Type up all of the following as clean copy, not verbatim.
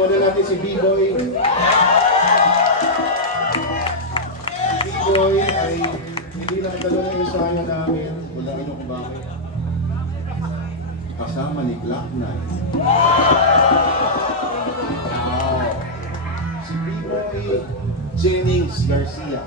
Kasama na natin si B-Boy. B-Boy ay hindi nakatalo ng ensayo namin. Wala rin kung bakit. Kasama ni Glock9. Wow. Si B-Boy Jennings Garcia.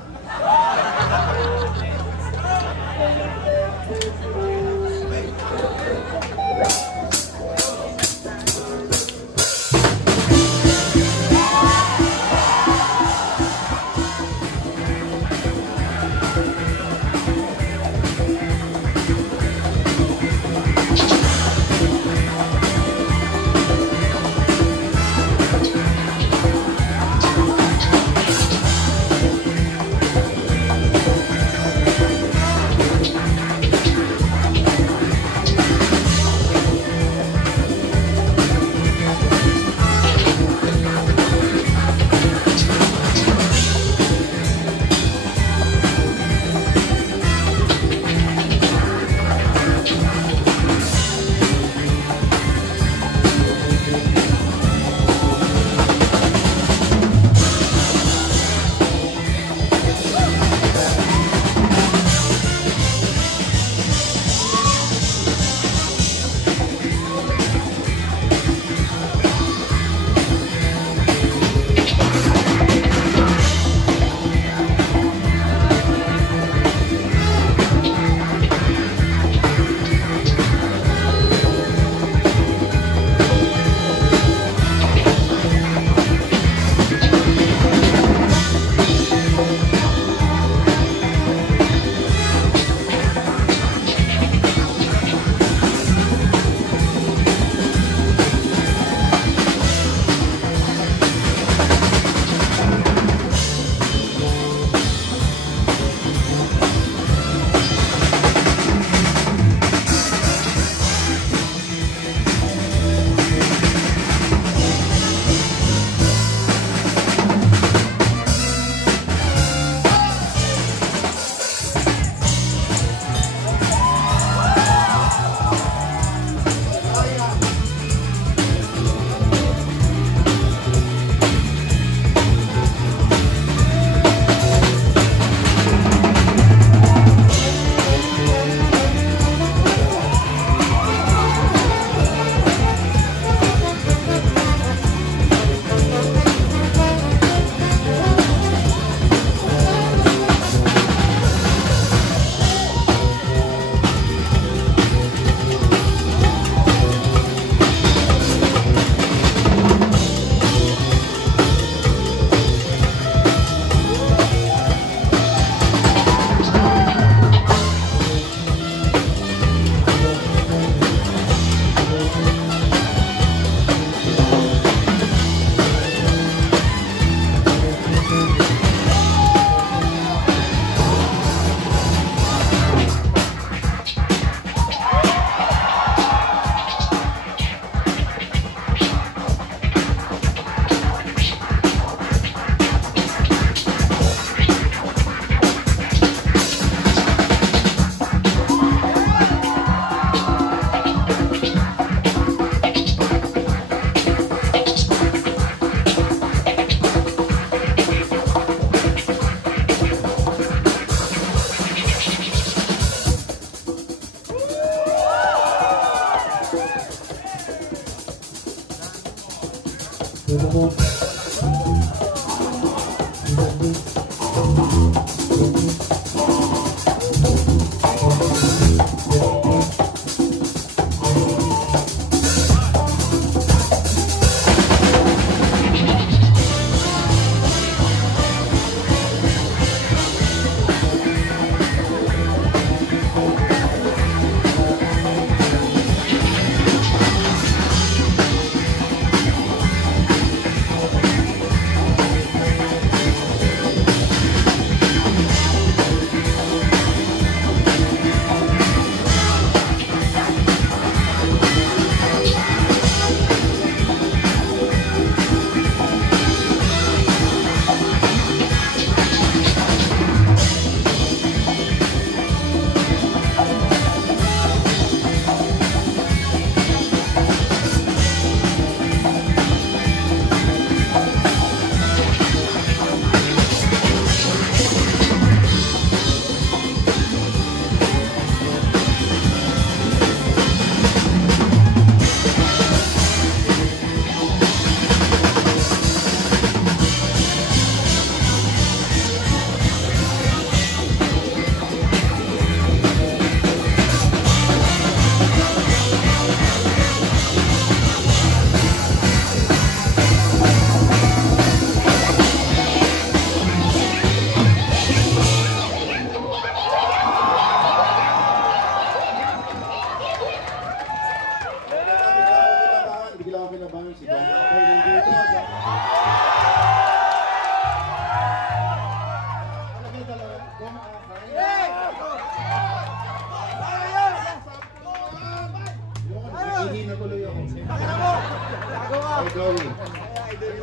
Pare Joey.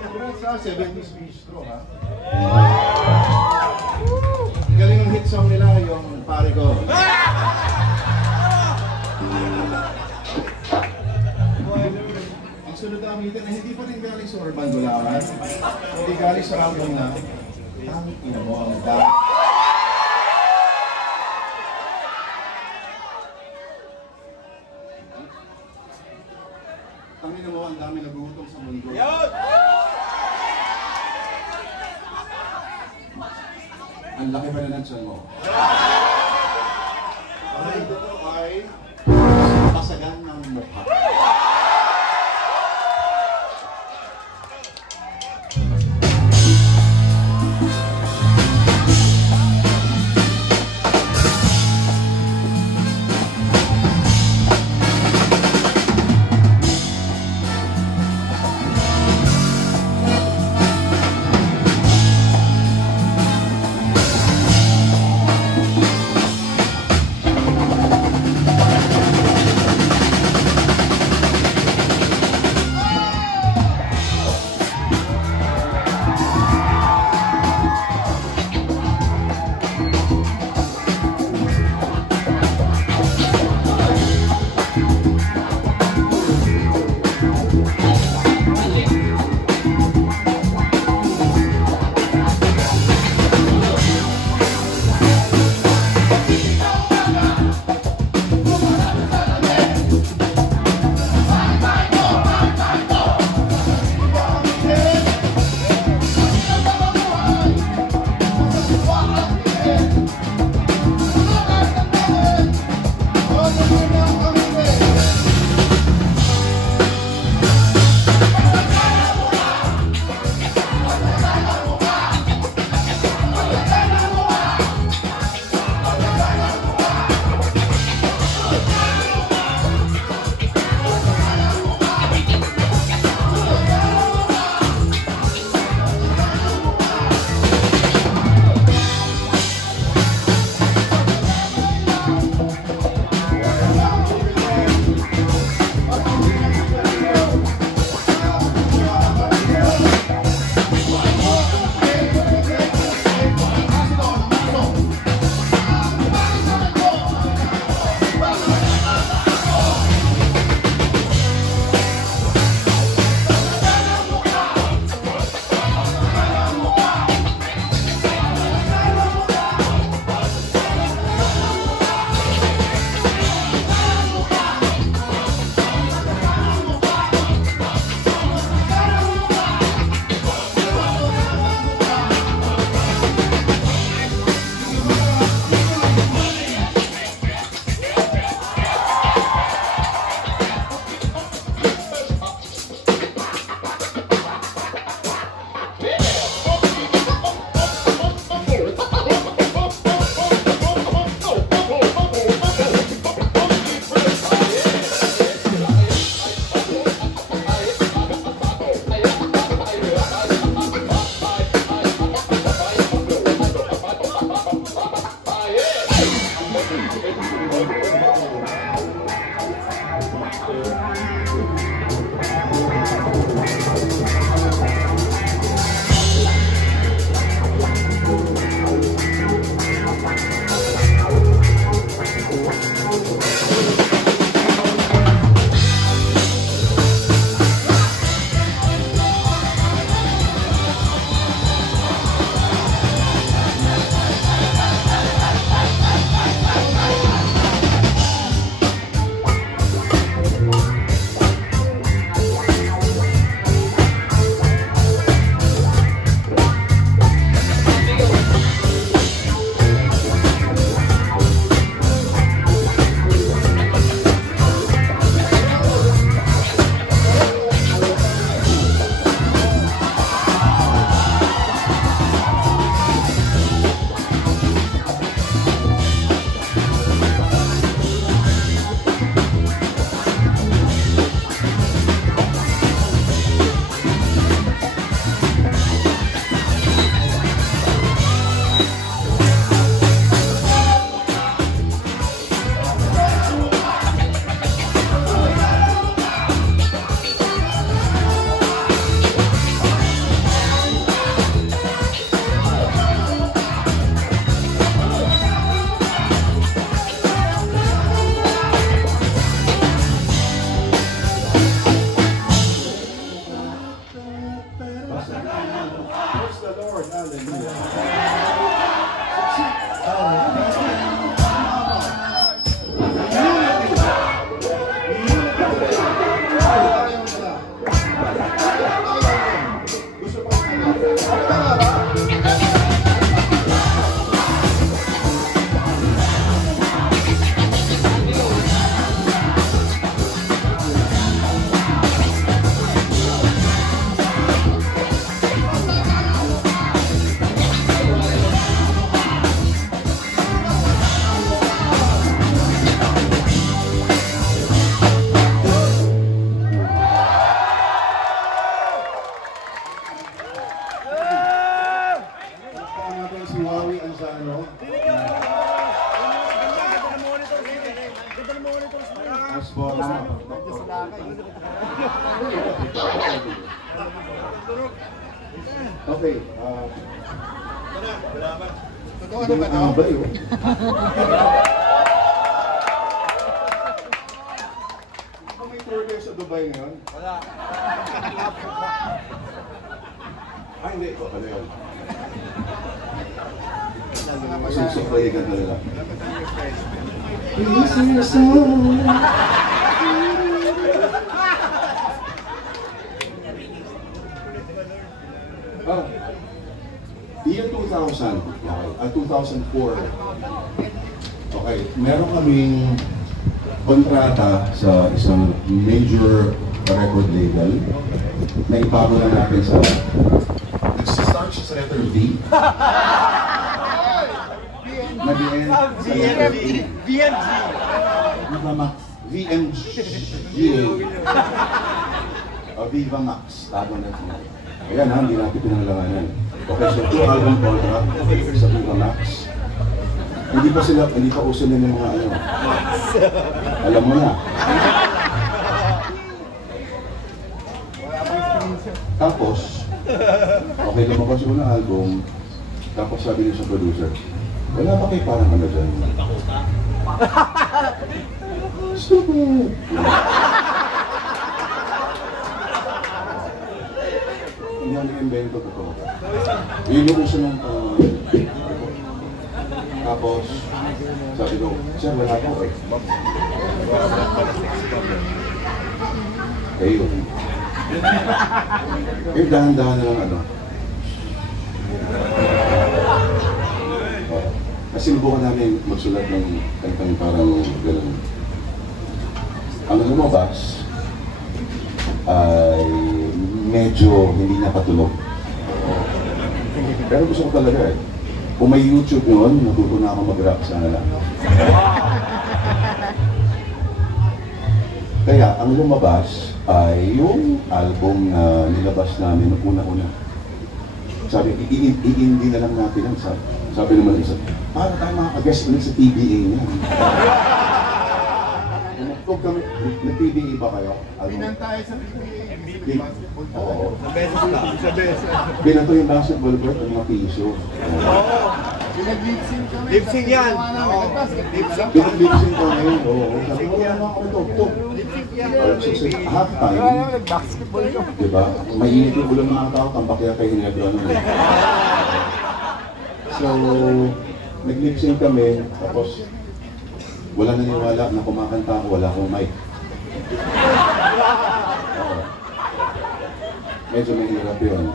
Congrats sa 70s Bistro, ha? Ang galing ng hit song nila yung Pare Ko. Ang sunod na amitin na hindi pa rin galing sa Urban Gularan. Hindi galing sa album na Tangit mo ang dami. Tangin mo ang dami nagugutom sa mundo. Ang laki pa na ng tiyan mo. Ay, ito ay pasagan ng mukha. po. Okay. Totoo ano ba ito? Ba yun? Kung may tour kayo sa Dubai ngayon? Wala. Ay, hindi. Ano yun? Masusuklayigan na nila. Please, your soul. Oh, year 2000, okay, 2004. Okay, meron kaming kontrata sa isang major record label na ibago na natin sa nag-start siya sa letter V. VMG. VMG. Viva Max. Tago na ito. Ayan ha, hindi natin pinangalaman. Okay, so 2 album contract sa Viva Max. Hindi pa uso nila mga ano. Alam mo na. Tapos, okay, lumabas yung unang album. Tapos sabi niya sa producer, wala ba kayo parang ano dyan? Stupid! Hindi ang nag-invento ko ito. Yun yung uso ng tapos, sabi ko, sir, wala po eh. Kayo. Eh, dahan-dahan na lang ano. Kasi sinubukan namin magsulat ng kantang parang gano'n. Ang lumabas ay medyo hindi nakatulog. Pero gusto ko talaga eh. Kung may YouTube noon, natuto na ako mag-rap sana lang. Kaya ang lumabas ay yung album na nilabas namin noong una-una. Sabi, i-indie na lang natin ang sabi naman isa, para tayo makaka-guest ulit sa TBA niya. Kung kami, nag-TBA ba kayo? Binan tayo sa TBA. Oo. Sa beses lang. Sa beses. Binato yung basketball court ng mga piso. Oo. Pinag-lip-sync kami. Lip-sync yan. Pinag-lip-sync ko ngayon. Oo. Sabi ko, wala naman kami tok-tok. Lip-sync yan. Half-time. Basketball ko. Diba? Mainit yung ulo ng mga tao, tambak kaya kayo hinagano. So, nag-lip-sync kami, tapos wala naniwala na kumakanta ako, wala akong mic. Medyo mahirap yun.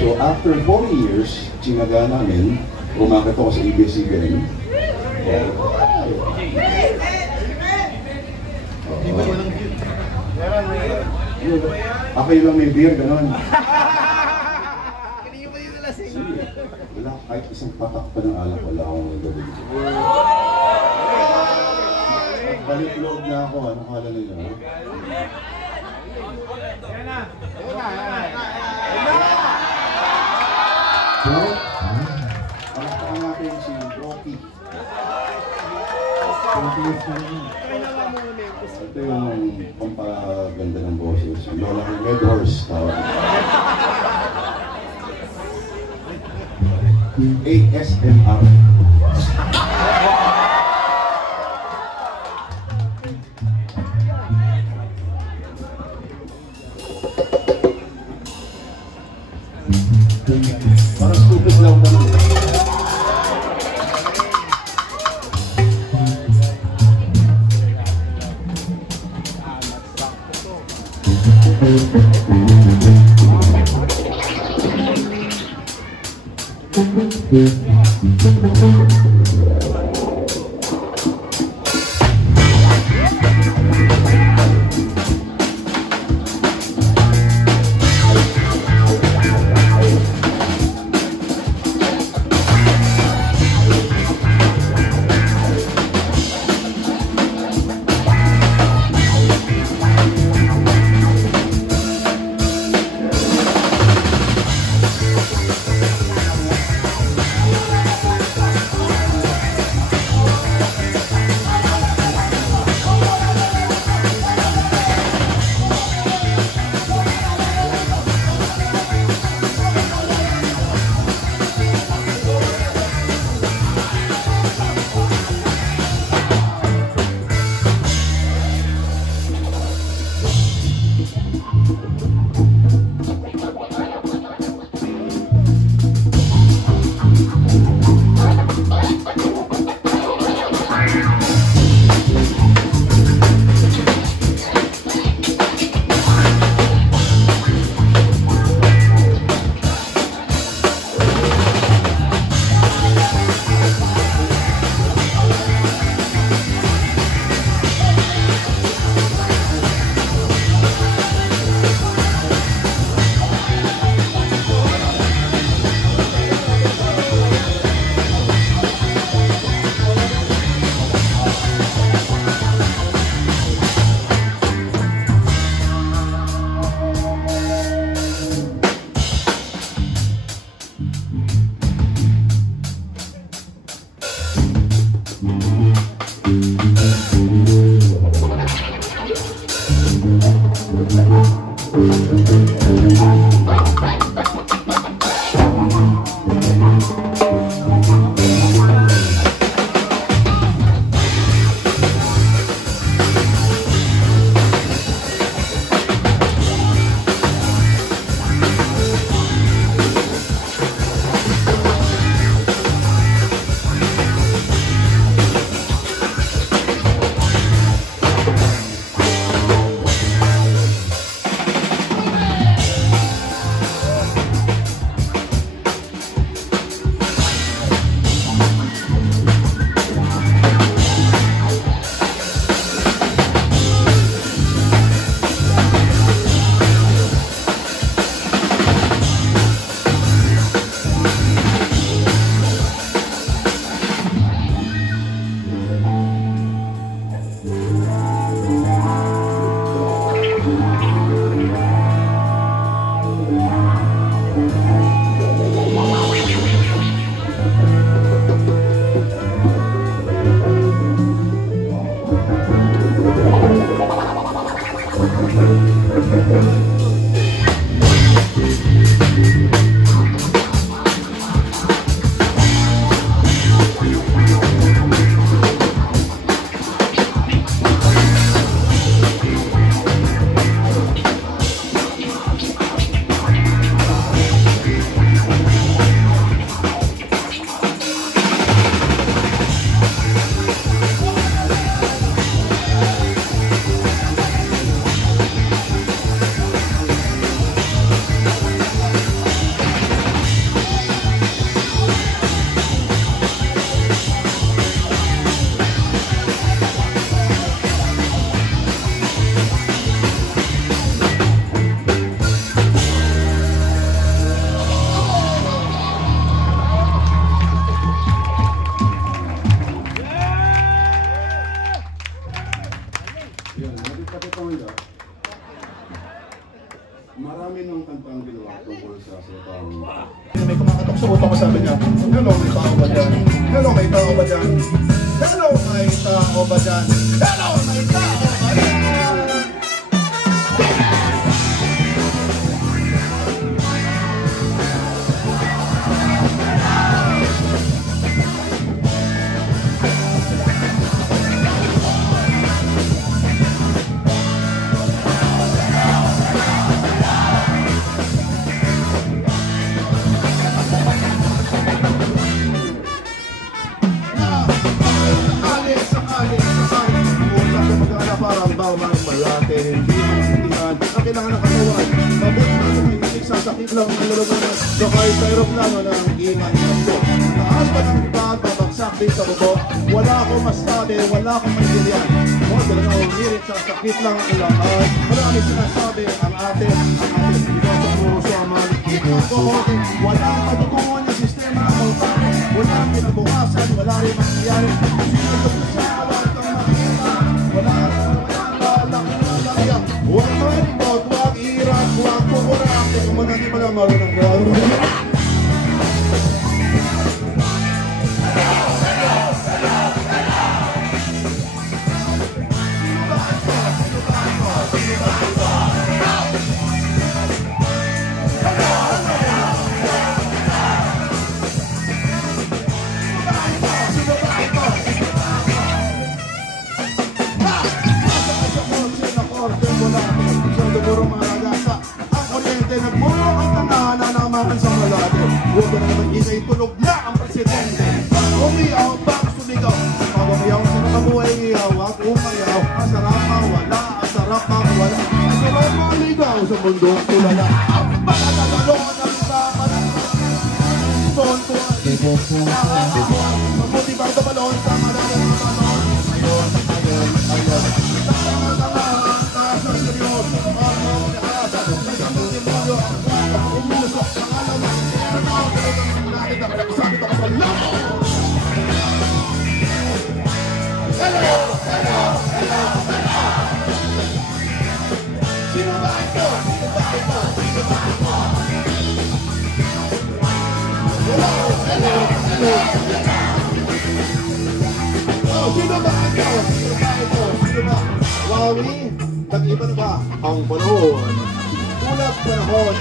So after 4 years, sinaga namin, umakit ako sa ABS-CBN. Ako yung lang may beer, gano'n. Wala, kahit isang patak pa ng alak, wala akong gagawin. Balik loob na ako, ano kala nila? So, palakpakan natin si Rocky. Ito yung pampaganda ng boses. Lola ng Red Horse, tawag. ASMR. Parang stupid lang naman. Marami ng kantang ginawa tungkol sa salitang... May kumakatok sa utak ko, sabi niya, hello, may tao ba dyan? Hello, may tao ba dyan? Hello, may tao ba dyan? Hello, may tao ba dyan? Kailangan ng katawan, mabuti na tumitig sa sakit lang ng lalamunan. So kahit sa aeroplano ng ingat ng taas pa ng iba, babagsak din sa bubok. Wala akong masabi, wala akong manggilian. Model na umirit sa sakit lang ang laman. Marami sinasabi ang atin, dito sa puso ang malikit. Wala ang matutungan yung sistema ng utang. Wala ang pinabukasan, wala rin mangyayari. Sino sa wala kang makita, wala huwag malimot, huwag hirap, huwag kukurang. Tingnan mo na di pala marunong gawin. Huwag na naman ingay, tulog na ang presidente. Umiyaw, bang sumigaw. Pag umiyaw sa nakabuhay, iyaw at umayaw. Masarap ang wala, masarap ang wala. Masarap ang ligaw sa mundong tulala. Ang pagkakatalong ng sama ng tontuan. Mabuti bang tabalon sa madalang mga balon. Ayun, ayun, ayun. Tama-tama, taas ng seryon. Ang mga nakasa, sa isang demonyo. Ang umulusok, ang alaman. Hello, hello, hello, hello. Sino ba ito? Sino ba ito? Sino ba ito? Hello, hello, hello, hello. Oh, sino ba ito? Sino ba ito? Sino ba? Wawi, nag-iba na ba ang panahon? Ulat panahon,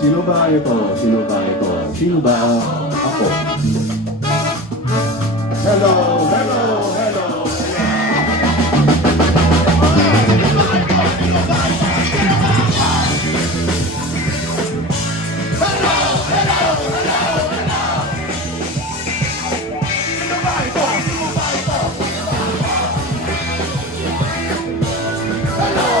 Sino ba ito? Sino ba ito? Sino ba ako? Hello, hello, hello. Hello,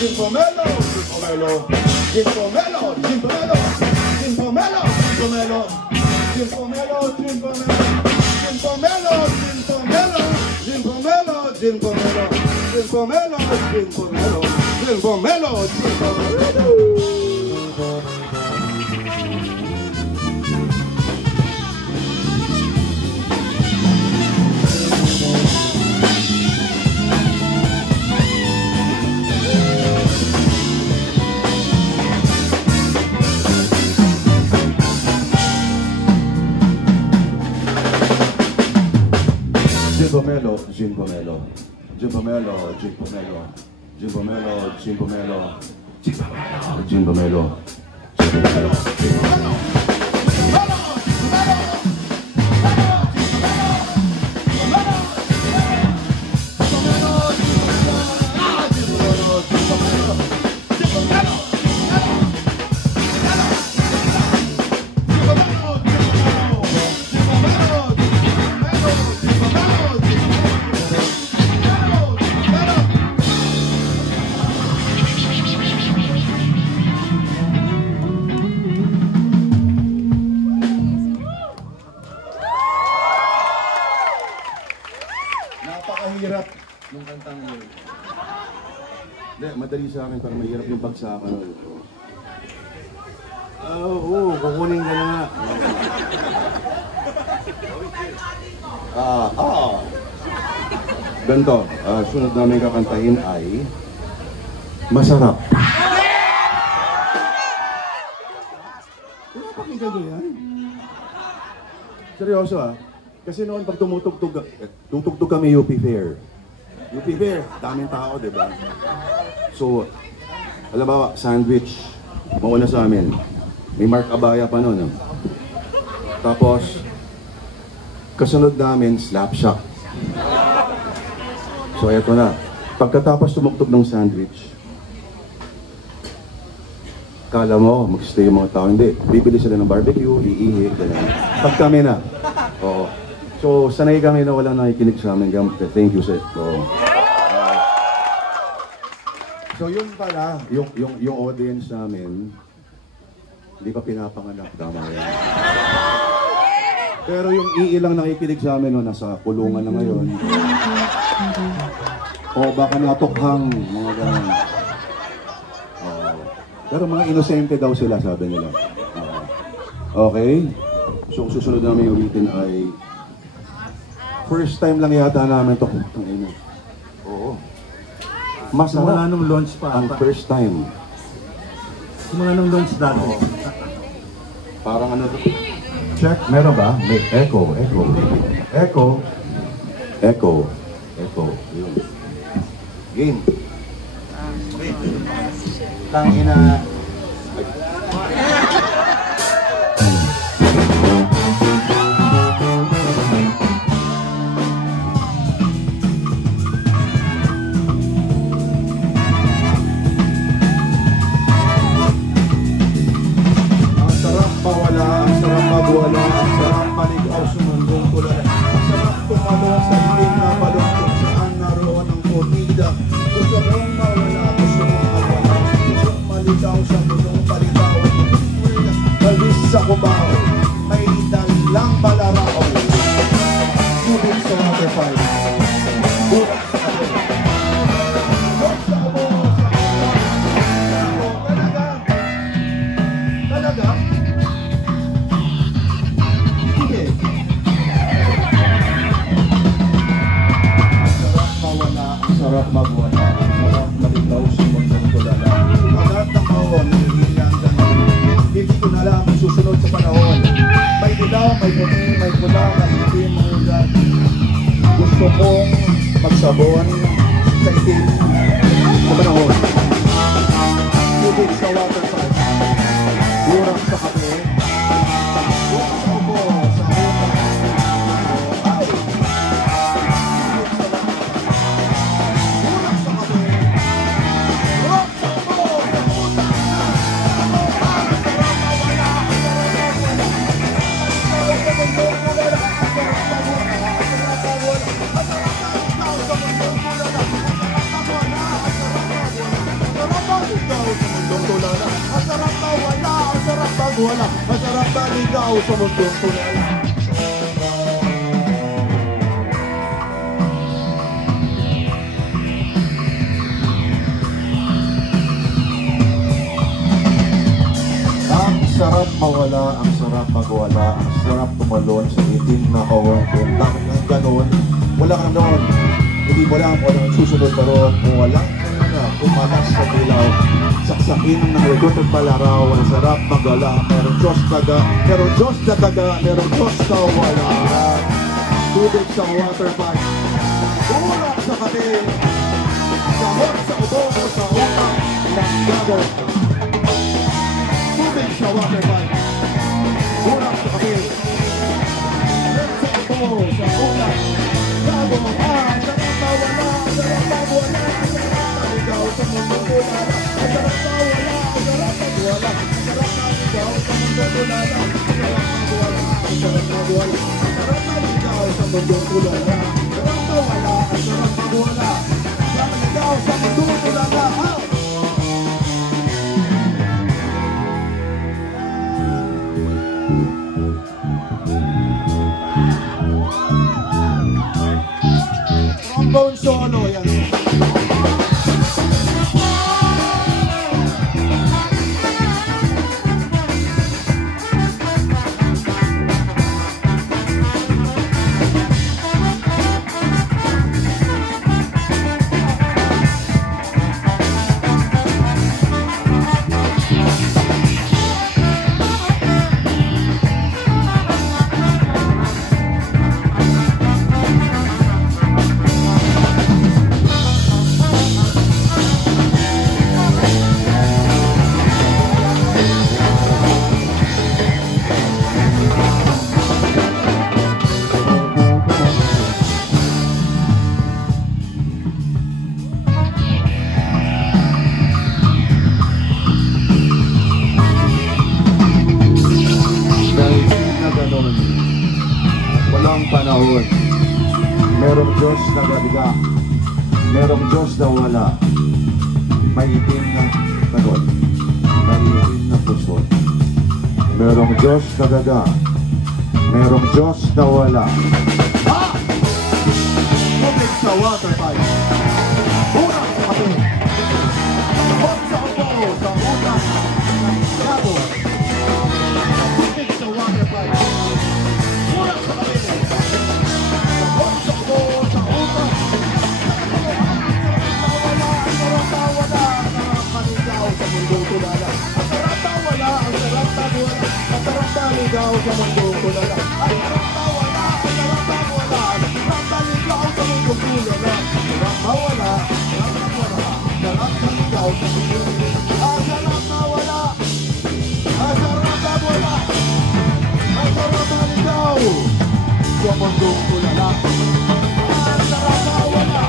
Gin Pomelo, Gin Pomelo, Gin Pomelo, Gin Pomelo, Gin Pomelo, Gin Pomelo, Gin Pomelo, Gin Pomelo, Gin Pomelo, Gin Pomelo, Gin Pomelo, Gin Pomelo, Gin Pomelo, Gin Pomelo, Gin Pomelo, Gin Pomelo. Gin Pomelo, Gin Pomelo, Gin Pomelo, Gin Pomelo, Gin Pomelo, Gin Pomelo, Gin Pomelo, Gin Pomelo. Napakahirap ng kantang yun. Hindi, madali sa akin para mahirap yung bagsakan. Oo, kukunin ka na nga. Ganito, sunod namin kakantahin ay Masarap. Pinapakinggan nyo yan? Seryoso kasi noon pag tutugtog kami UP Fair. UP Fair, daming tao, di ba? So, alam ba, sandwich, mauna sa amin. May Mark Abaya pa noon. Tapos, kasunod namin, Slapshot. So, eto na. Pagkatapos tumugtog ng sandwich, kala mo, mag-stay yung mga tao. Hindi, bibili sila ng barbecue, iihi, ganyan. Pag kami na. Oo. So, sanay kami na walang nakikinig sa amin. Thank you, sir. So, yun pala, yung audience namin, hindi pa pinapanganak. Tama yan. Pero yung iilang nakikinig sa amin, nasa kulungan na ngayon. O baka natukhang, mga ganun. Pero mga inosente daw sila, sabi nila. Okay? So, susunod namin yung ulitin ay first time lang yata namin ito. Oo. Masarap. Simula nung launch pa. Ang first time. Simula nung launch dati. Parang ano to? Check. Meron ba? May echo. Echo. Echo. Echo. Echo. Yun. Game. Tangina. Wala, ang sarap maligaw sa mundong tulad. Ang sarap tumalo sa ilim na balon kung saan naroon ang tornida. Gusto kong mawala, gusto kong mawala. Gusto kong maligaw sa mundong palitaw. Balis sa kubaw, may dalang balarao. Sulit sa waterfall. Burak sa kabel. Burak sa kabel. Talaga? Talaga? Sarap magwala, sarap malitaw sa mundong tulala. Agad ng kaon, nililihan ganun. Hindi ko na lang susunod sa panahon. May dilaw, may puti, may pula, may itim, ulan. Gusto kong magsabon sa itim sa panahon. Tubig sa waterfall, burak sa kape, burak sa ubo, sa una. magwala. Masarap maligaw sa mundong tulala. Ang sarap mawala, ang sarap magwala, ang sarap tumalon sa itim na kawantin. Bakit nga ganon? Wala ka noon. Hindi mo lang kung anong susunod na roon. Kung walang umalas sa dilaw, saksakin ng regot at palaraw. Ang sarap magwala, meron Diyos taga, meron Diyos na taga, meron Diyos na wala. Tubig sa water pipe, ulak sa kape, sahot sa ubo o sa utang ng gago. Tubig sa water pipe, ulak sa kape, sa ubo sa utang gago. Sarap mawala, sarap magwala, sarap maligaw sa mundong tulala. Sarap mawala, sarap magwala, sarap maligaw sa mundong tulala. Sarap magwala, sarap magwala, sarap maligaw sa mundong tulala. Sarap mawala, sarap magwala, sarap maligaw sa mundong tulala. Trombone solo, yan. Walang panahon, merong Diyos na gadiga, merong Diyos na wala, may itim na tagot, may itim na puson. Merong Diyos na gaga, merong Diyos na wala. Ha! Tubig sa water pipe, unang sa kape, hot sa ubo, sa utang, gago. Tubig sa water pipe, unang sa kape, hot sa ubo, sa utang, sarap mawala, sarap maligaw sa mundong tulala. Ang sarap mawala, ang sarap mawala, ang sarap maligaw sa mundong tulala. Ang sarap mawala, ang sarap mawala, ang sarap maligaw sa mundong tulala. Sarap mawala, sarap mawala, sarap maligaw sa mundong tulala. Ang sarap mawala, ang sarap mawala, ang sarap maligaw sa mundong tulala. Ang sarap mawala,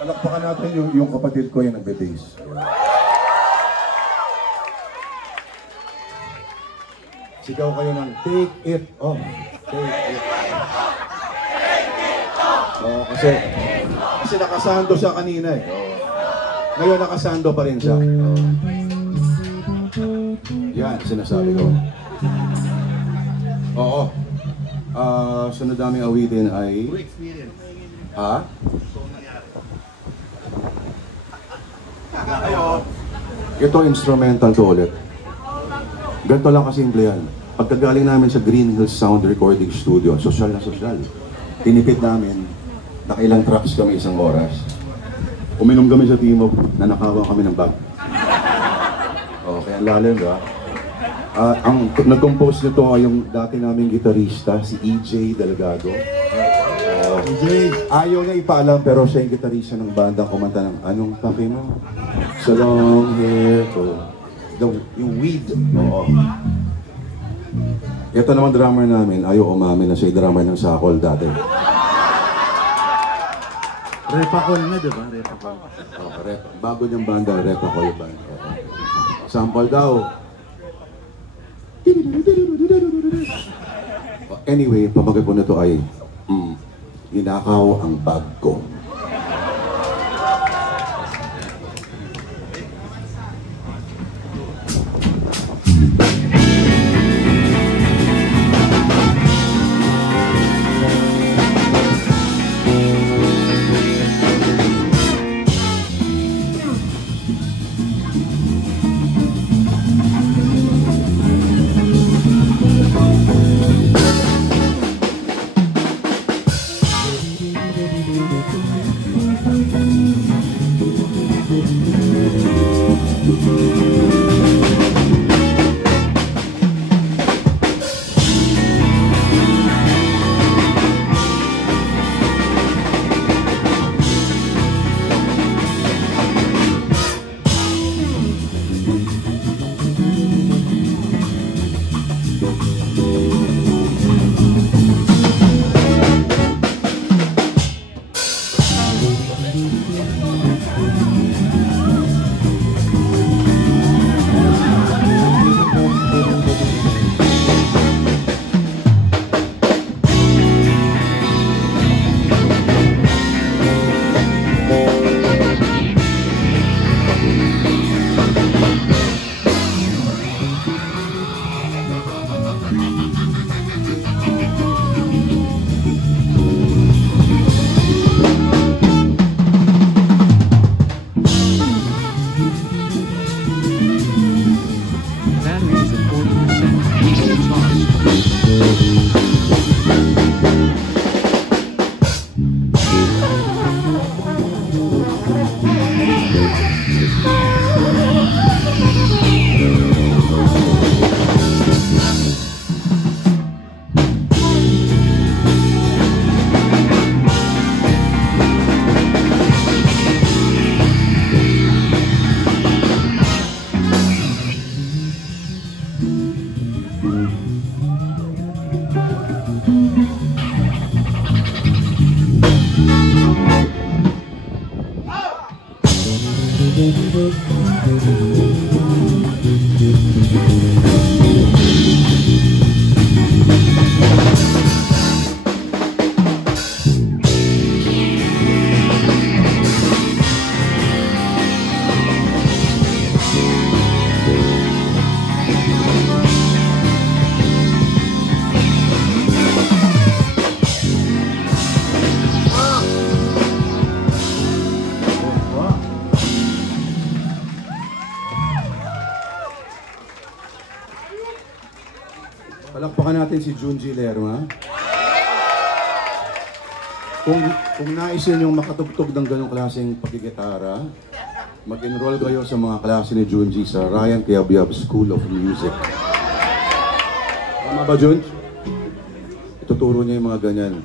palakpakan natin yung kapatid ko yung nagbe-bass. Sigaw kayo ng take it off. Take it off. Oh, kasi nakasando siya kanina eh. Ngayon nakasando pa rin siya. Yan, sinasabi ko. Oo. Sunod naming awitin ay... Ha? Ito instrumental to ulit. Ganito lang kasimple yan. Pagkagaling namin sa Green Hills Sound Recording Studio, sosyal na sosyal. Tinipid namin, nakailang tracks kami isang oras. Uminom kami sa Timog, nanakawa kami ng bag. Okay, ang lalim ba? Ang nag-compose nito ay yung dati naming gitarista, si EJ Delgado. Ayaw niya ipaalam pero siya yung gitarista ng banda kumanta ng Anong Paki Mo? Sa long hair ko. Yung weed. Oo. Ito naman drummer namin, ayaw umamin na siya drummer ng Sakol dati. Repacol na, diba? Repacol. Oh, bago niyang banda, Repacol band. Sample daw. Anyway, pamagay po na ito ay Ninakaw ang bag ko. Palakpakan natin si Junji Lerma. Kung nais ninyong makatugtog ng ganong klaseng pagigitara, mag-enroll kayo sa mga klase ni Junji sa Ryan Cayabyab School of Music. Tama ba, Junj? Ituturo niya yung mga ganyan.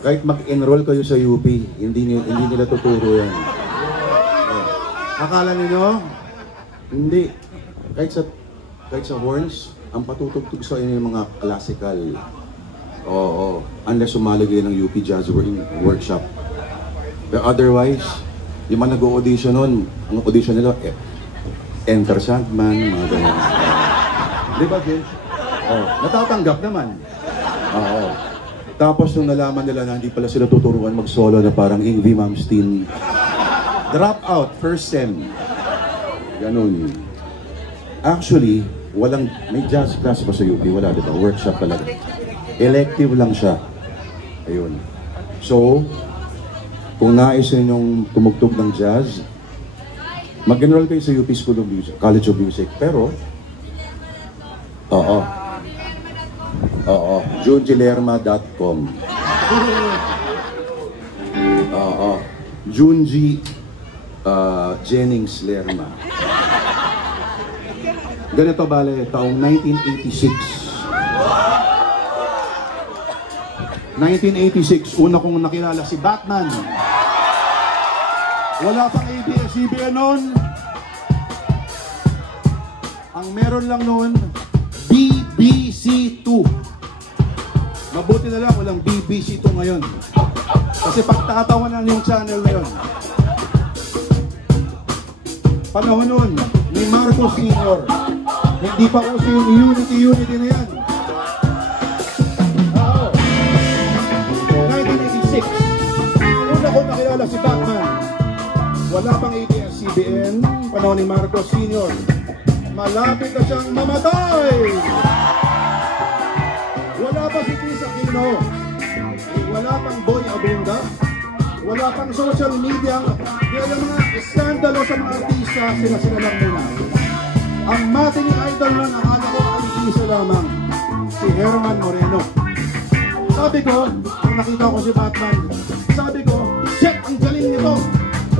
Kahit mag-enroll kayo sa UP, hindi nila tuturo yan. Oh. Akala niyo? Hindi. Kahit sa horns, ang patutugtog sa inyo yung mga classical. Oo. Unless sumali kayo ng UP Jazz Workshop. But otherwise, yung mga nag-audition nun, ang audition nila, Enter Sandman, mga ganyan. Di ba, Jens? Oh, natatanggap naman. Oo. Tapos nung nalaman nila na hindi pala sila tuturuan mag-solo na parang Yngwie Malmsteen, drop out, first sem. Ganun. Actually, may jazz class ba sa UP? Wala, di ba? Workshop talaga. Elective lang siya. Ayun. So, kung nais ninyong tumugtog ng jazz, mag-enroll kayo sa UP School of Music, College of Music. Pero, junjilerma.com. Junji Jennings Lerma. Ganito bale, taong 1986. 1986, una kong nakilala si Batman. Wala pang ABS-CBN noon. Ang meron lang noon, BBC2. Mabuti na lang walang BBC2 ngayon. Kasi pagtatawanan yung channel na yun. Panahon noon, ni Marcos Sr. Hindi pa uso yung Unity na yan. 1986, una ko nakilala si Batman. Wala pang ABS-CBN, panahon ni Marcos Sr. Malapit na siyang mamatay. Wala pa si Chris Aquino. Wala pang Boy Abunda. Wala pang social media. Kaya yung mga skandalo sa mga artista, sila lang muna. Ang mating idol na nakala ko ay isa lamang, si Herman Moreno. Sabi ko, nung nakita ko si Batman, sabi ko, shit, ang galing nito.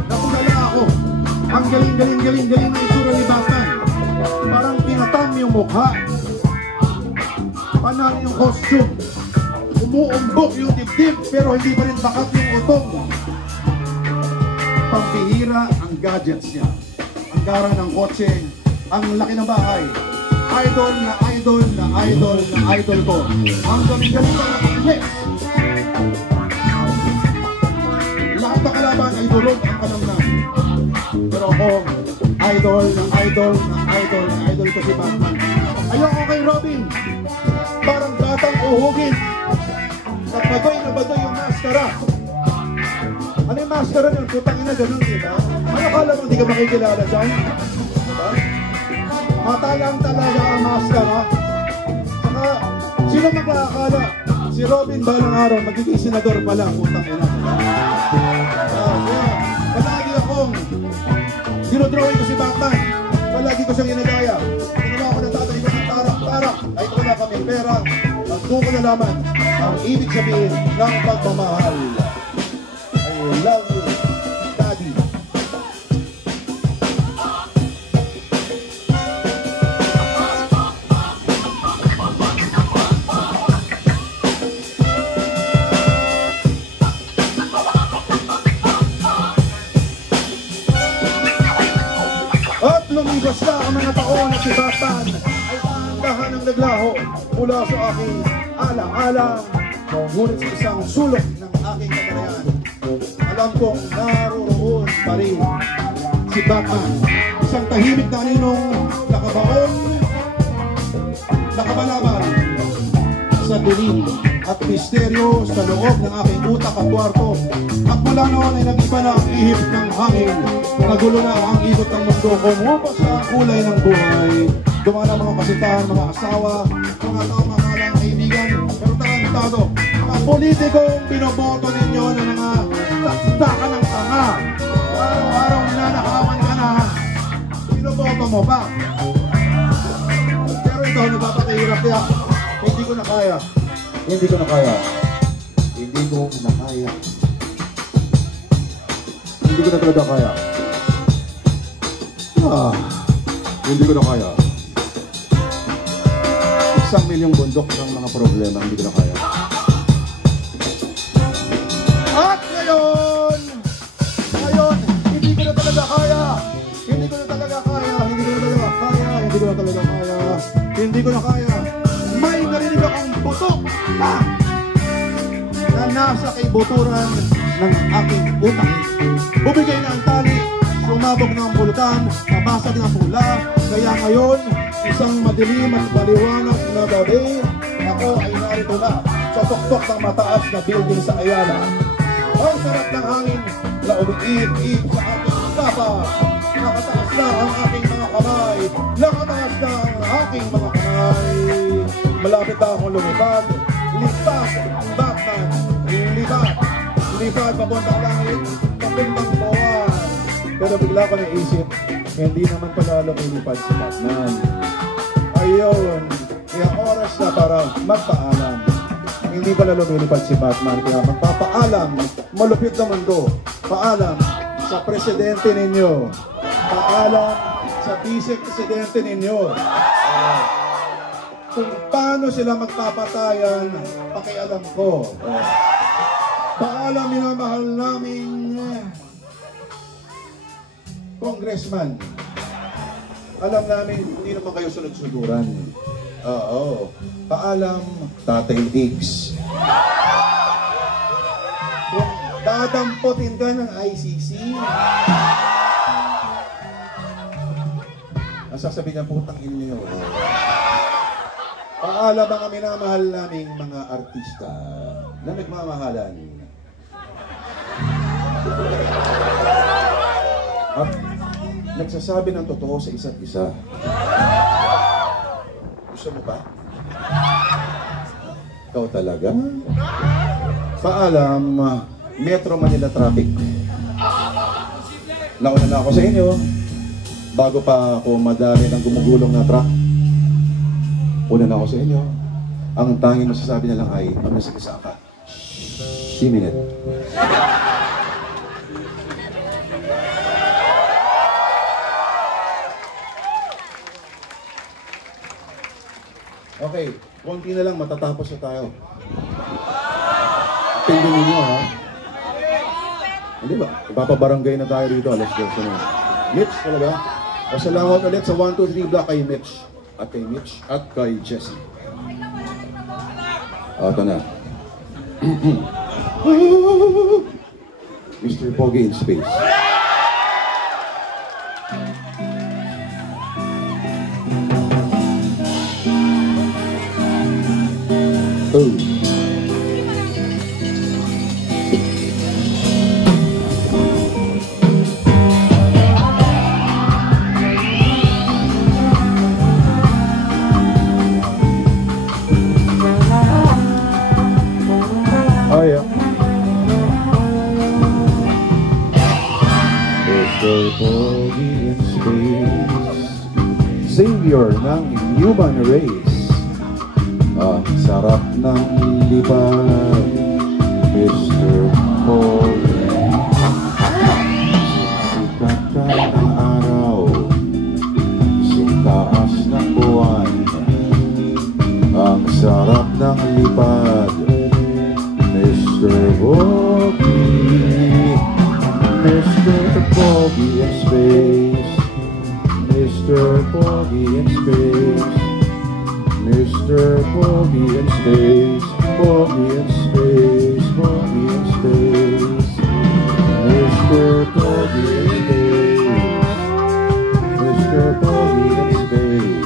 Nakudala ako. Ang galing na itsura ni Batman. Parang tinatam yung mukha. Panalo yung costume. Umuumbok yung dibdib, pero hindi pa rin bakat yung utong. Pampihira ang gadgets niya. Ang gara ng kotse, ang laki ng bahay. Idol ko. Ang galing-galing na nakikip. Lahat na kalaban ay durog ang kanamnam. Pero ako, idol ko si Batman. Ayoko kay Robin. Parang batang uhugin. Badoy na badoy yung maskara. Ano yung maskara nun? Putang ina, ganun, diba? Ano kala mo hindi ka makikilala dyan? Diba? Mata lang talaga ang maskara. Saka, sino mag-aakala? Si Robin balang araw, magiging senador pa lang, putang ina. Palagi akong dinodrawing ko si Batman. Palagi ko siyang ginagaya. Ginawa ko na tatay ko ng tarak. Ay ko na kami pera. At doon ko nalaman ang ibig sabihin ng pagmamahal. I love you, Daddy. At lumibas na ang mga taon na si Batman ay dahan ng naglaho mula sa aking alang-alang, ngunit sa isang sulok ng aking kamalayan. Alam kong naroroon pa rin si Batman, isang tahimik na ninong nakabaon, nakabalaban sa dilim at misteryo sa loob ng aking utak at kwarto. At mula noon ay nag-iba na ang ihip ng hangin. Nagulo na ang ikot ng mundo. Kumupas sa kulay ng buhay. Dumaan ang mga kasintahan, mga asawa, mga tao, mga kalang kaibigan. Pero tarantado, mga politikong binoboto ninyo na mga takdakan ng tanga. Araw-araw nanakawan ka na, binoboto mo pa. Pero ito, nagpapakahirap kaya hindi ko na kaya. Hindi ko na kaya. Hindi ko na kaya. Hindi ko na talaga kaya. Hindi ko na kaya. 1,000,000 bundok ng mga problema, hindi ko na kaya. At ngayon, hindi ko na talaga kaya. Hindi ko na talaga kaya. Hindi ko na talaga kaya. Hindi ko na talaga kaya. Hindi ko na kaya. May narinig akong butok na nasa kaibuturan ng aking utak. Bumigay na ang tali, sumabog na ang bulkan, nabasag na pula. Kaya ngayon, isang madilim at maliwanag na gabi, ako ay narito na sa tuktok ng mataas na building sa Ayala. Ang sarap ng hangin na umiiip sa aking kapa. Nakataas na ang aking mga kamay. Nakataas na ang aking mga kamay. Malapit na akong lumipad. Lipad, Batman. Lipad, papuntang langit, papuntang buwan. Pero bigla ko naisip, hindi naman pala lumilipad si Batman. Ayun, kaya oras na para magpaalam. Hindi pala lumilipad si Batman, kaya magpapaalam, malupit na mundo. Paalam sa presidente ninyo. Paalam sa vice-presidente ninyo. Kung paano paano sila magpapatayan, pakialam ko. Paalam minamahal naming congressman. Alam namin, hindi naman kayo sunod-sunuran. Oo. Paalam, Tatay Diggs. Kung dadampotin ka ng ICC, ang sasabihin niya, putang ina niyo. Paalam ang minamahal naming mga artista na nagmamahalan. At nagsasabi ng totoo sa isa't isa. Gusto mo ba? Ikaw talaga? Paalam, Metro Manila Traffic. Nauna na ako sa inyo. Bago pa ako madali ng gumugulong na truck, una na ako sa inyo. Ang tanging masasabi na lang ay, pag nasa isa ka, minute. Okay, konti na lang, matatapos na tayo. Tingnan ninyo, ha? Hindi ba? Ipapabarangay na tayo dito, alas 12 na. Mitch talaga. Pasalamat ulit sa 1, 2, 3 block kay Mitch. At kay Mitch at kay Jessie. Ito na. Mr. Pogi in Space. Oh. Oh yeah. Mr. Pogi in Space, savior ng human race. Ang sarap ng lipan, Mr. Pogi. Sikat ka ng araw, sitaas ng buwan. Ang sarap ng lipad, Mr. Pogi. Mr. Pogi in Space, Mr. Pogi in Space, Mr. Pogi in Space, Pogi in Space, Pogi in Space, Mr. Pogi in Space, Mr. Pogi in Space,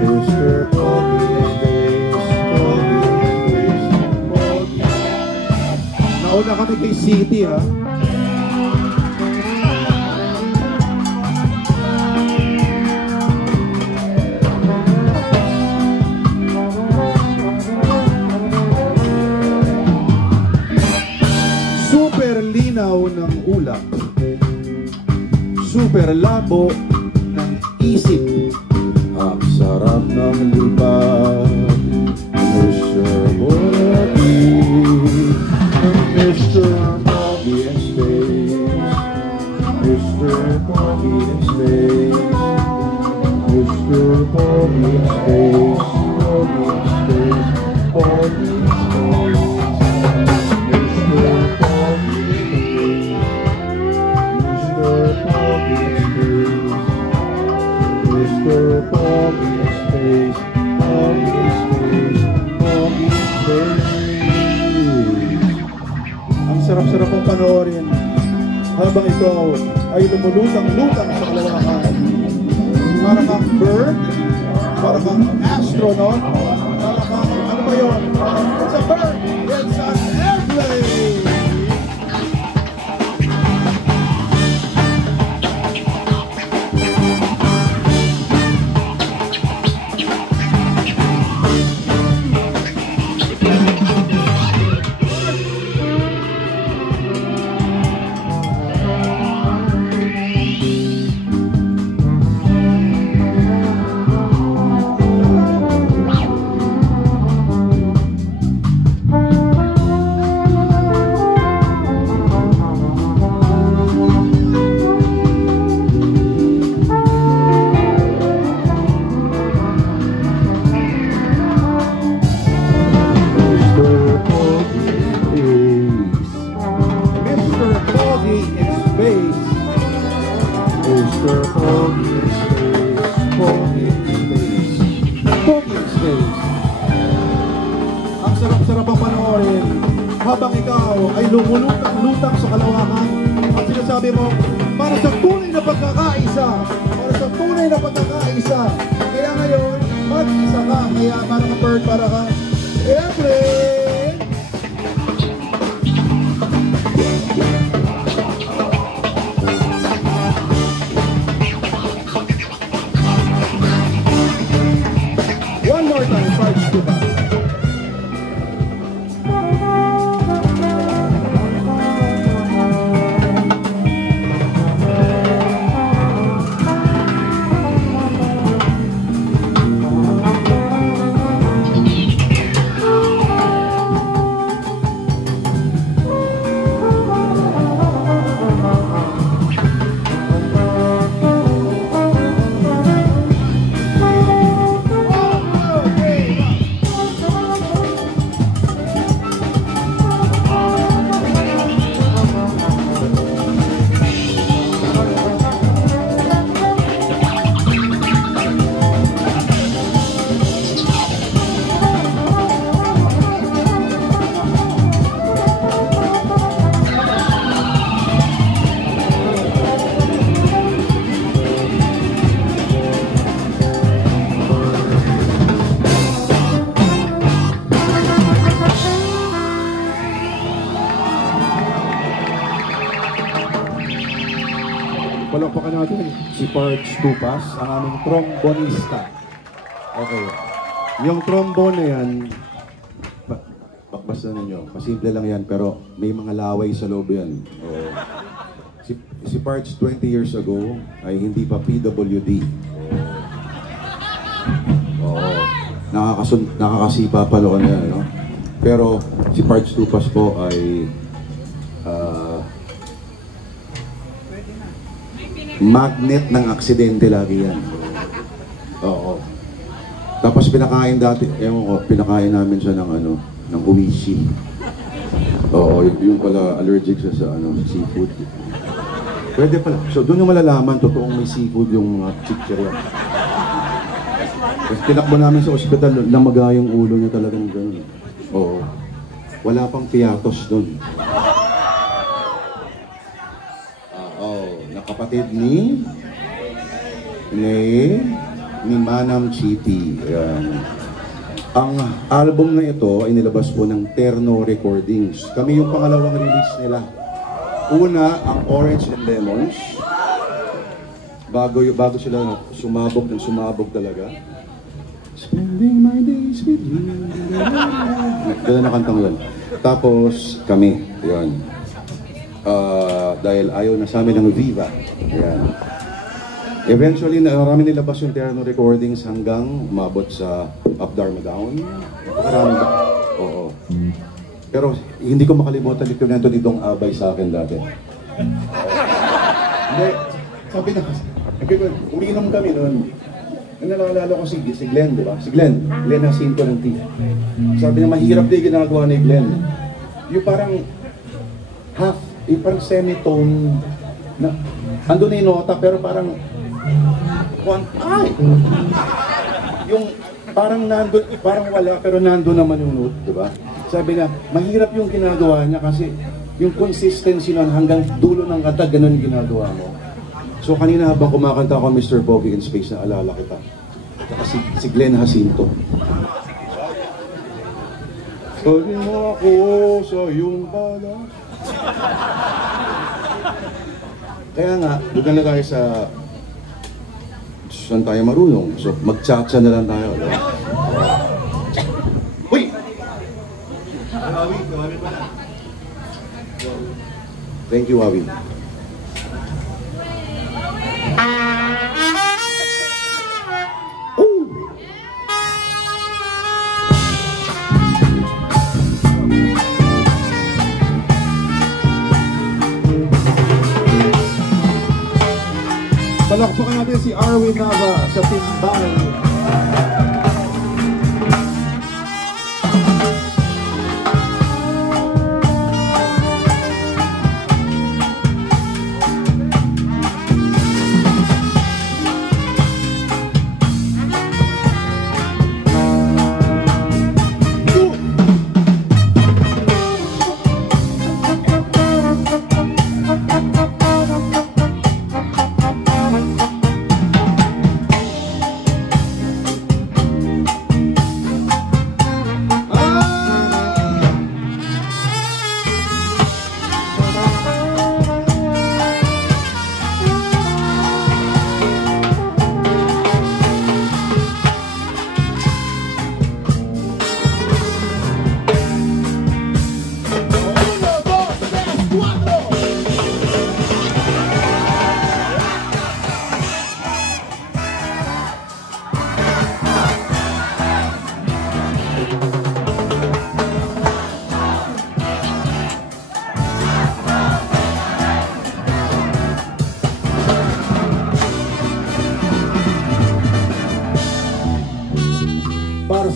Mr. Pogi in Space, Pogi in Space, Pogi. Nauna kami kay City, ha? Linaw ng ulap, super labo ng isip. Ang sarap ng lipad, Mr. Pogi. Mr. Pogi in Space, Mr. Pogi in Space, Mr. Pogi in Space, Pogi in Space, Pogi in Space. Mr. Pogi in Space, Pogi in Space, Pogi in Space. Ang sarap-sarap ang panoorin habang ikaw ay lumulutang-lutang sa kalawakan. Para kang bird, para kang astronaut, para kang ano ba yun? It's a bird, it's an airplane. habang ikaw ay lumulutang-lutang sa kalawakan at sinasabi mo, para sa tunay na pagkakaisa, para sa tunay na pagkakaisa. Kaya ngayon, mag-isa ka. Kaya parang bird, para ka airplane. One more time, Parts Tupas. Palakpakan natin si Parts Tupas, ang aming trombonista. Okay. Yung trombone na yan, bakbas na ninyo. Pasimple lang yan, pero may mga laway sa loob yan. Si Parts 20 years ago ay hindi pa PWD. Nakakasipa pa noon yan, no? Pero si Parts Tupas po ay magnet ng aksidente lagi yan. Oo. Tapos pinakain dati, pinakain namin siya ng ng uwishi. Oo, yung pala allergic siya sa seafood. Pwede pala. So doon yung malalaman totoong may seafood yung mga chichirya. Tapos tinakbo namin sa ospital, namaga yung ulo niya talagang gano'n. Oo. Wala pang piatos doon. Kapatid ni Manam Chippy. Ayan. Ang album na ito ay nilabas po ng Terno Recordings. Kami yung pangalawang release nila. Una, ang Orange and Lemons. Bago sila sumabog talaga. Spending my days with you. Ganda na kantang yun. Tapos kami, yun. Dahil ayaw na sa amin ng Viva. Ayan. Eventually, marami nilabas yung Terno Recordings hanggang umabot sa Up Dharma Down. Marami ba? Oo. Pero hindi ko makalimutan ito nito nitong abay sa akin dati. Hindi, sabi na kasi, uminom kami noon. Nalala ko si Glenn, di ba? Si Glenn Jacinto ng T. Sabi niya, mahirap din ginagawa ni Glenn. Yung parang half, yung parang semitone na andun na yung nota pero parang yung parang nandun, parang wala pero nandun naman yung note, di ba? Sabi niya, mahirap yung ginagawa niya kasi yung consistency nun hanggang dulo ng kanta, ganun yung ginagawa mo. So kanina habang kumakanta ako Mr. Bogey in Space, na alala kita. Saka si Glenn Jacinto. Sabi mo ako sa iyong bala. Kaya nga, doon na tayo sa saan tayo marunong. So, mag-cha-cha na lang tayo. Uy! Thank you, Wawi. Palakpakan natin si Arwin Nava sa timbal.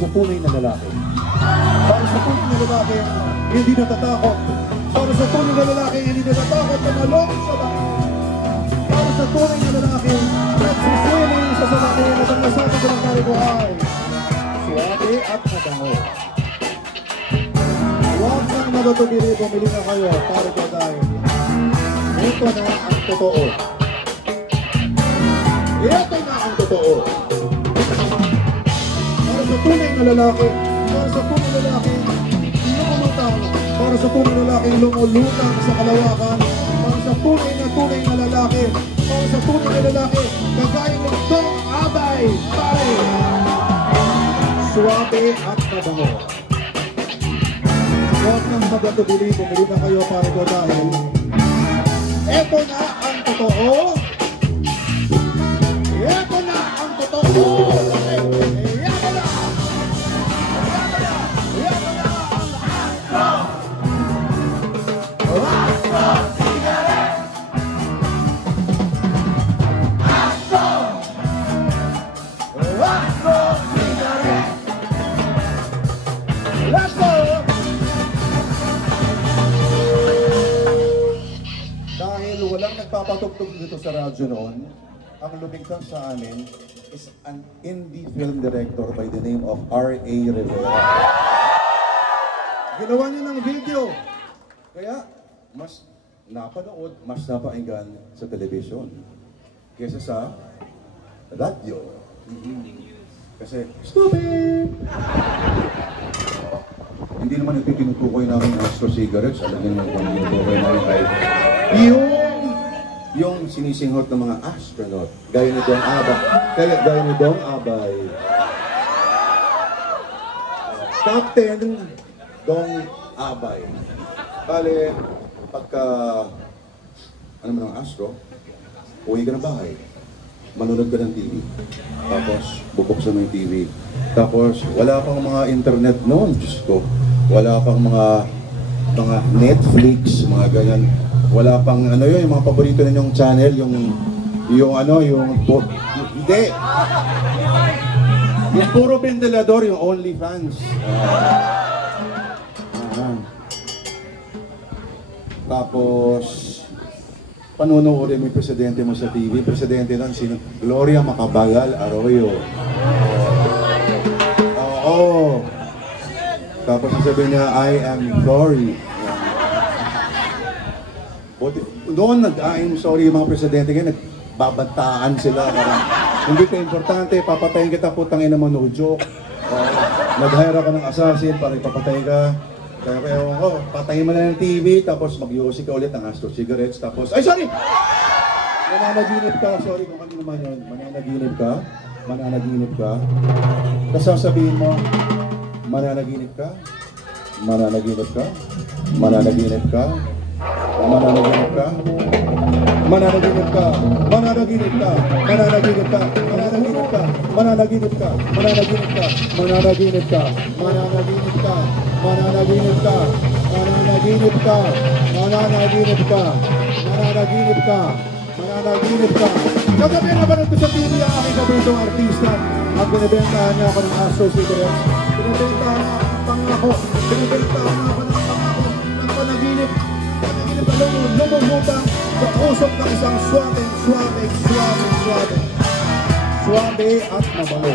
sa tunay na lalaki. Para sa tunay na lalaki, hindi natatakot. Para sa tunay na lalaki, hindi natatakot na malong sa bahay. Para sa tunay na lalaki, nagsuswimming sa salamin at ang nasabi ko ng ko ay suwabe at mabango. Huwag nang magatubili, bumili na kayo para ko dahil ito na ang totoo. Ito na ang totoo. Para sa tunay na lalaki, para sa tunay na lalaki, lumulutang. Para sa tunay na lalaki, lumulutang sa kalawakan. Para sa tunay na lalaki, para sa tunay na lalaki, kagaya ng Dong Abay, pare. Suwabe at mabango. Huwag nang magatubili, bumili na kayo para ko dahil ito na ang totoo. Ito na ang totoo. Ito na. Ito na ang Astro. Cigarette. Astro Cigarette. Let's go. Dahil walang nagpapatugtog dito sa radyo noon, ang lumikha sa amin is an indie film director by the name of R.A. Rivera. Ginawa niya ng video. Kaya, mas napanood, mas napakinggan sa television kesa sa radyo. Kasi, stupid! Hindi naman ito tinutukoy namin Astro Cigarettes. Alam niyo naman kung tinutukoy namin kahit yung sinisinghot ng mga astronaut. Gaya ni Dong Abay. Gaya ni Dong Abay. Captain Dong Abay. Bale, pagka ano mo ng astro, uwi ka ng bahay. Manunod ka ng TV. Tapos, bubuksan mo yung TV. Tapos, wala pang mga internet noon. Diyos ko. Wala pang mga Netflix, mga ganyan. Wala pang ano yun, yung mga paborito ninyong channel, hindi. Yung puro ventilador, yung OnlyFans. Tapos, panunuorin mo yung presidente mo sa TV. Presidente nun, sino? Gloria Macapagal Arroyo. Oo. Tapos sabi niya, I am sorry. Doon nag-I'm sorry yung mga presidente ngayon, nagbabantaan sila. Hindi ka importante, papatayin kita, putangin naman, no joke. Nag-hire ako ng assassin para ipapatay ka. Kaya ewan ko, patayin mo na ng TV, tapos mag-iosik ka ulit ng Astro Cigarettes, tapos, ay sorry! Mananaginip ka, sorry kung kanino man yun. Mananaginip ka. Tapos sasabihin mo, mananaginip ka. Kagabi na ba nito sa TV ang aking paboritong artista at binibentahan niya ako ng Astro Cigarettes. Binibentahan niya ang pangako. Binibentahan niya ako ng pangako ng panaginip. Panaginip na lumumutang sa usok ng isang suwabe at mabango.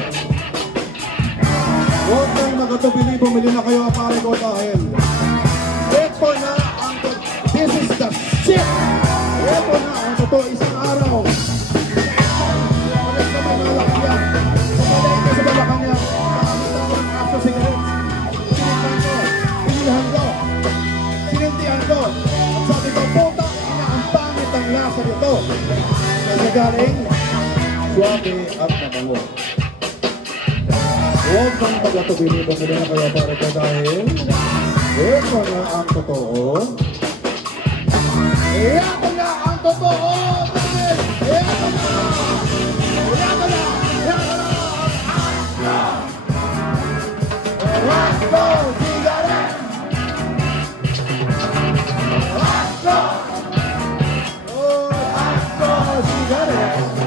Huwag kang magatubili, bumili na kayo pare ko dahil ito na ang this is the shit! Ito na ang totoo, isang araw. Ulit na may nalakyan. Pumalik ka sa Malacanang. Nakakita ko ng Astro Cigarettes. Pinihan ko. Sinintihan ko. At sabi ko, puta, ang pangit ang lasa nito. Kasi galing, suwabe at mabango. Huwag kang magatubili, bumili na kayo para ko dahil ito na ang totoo. Ito na ang totoo! Ito na! Astro Cigarettes! Astro! Oh, Astro Cigarettes!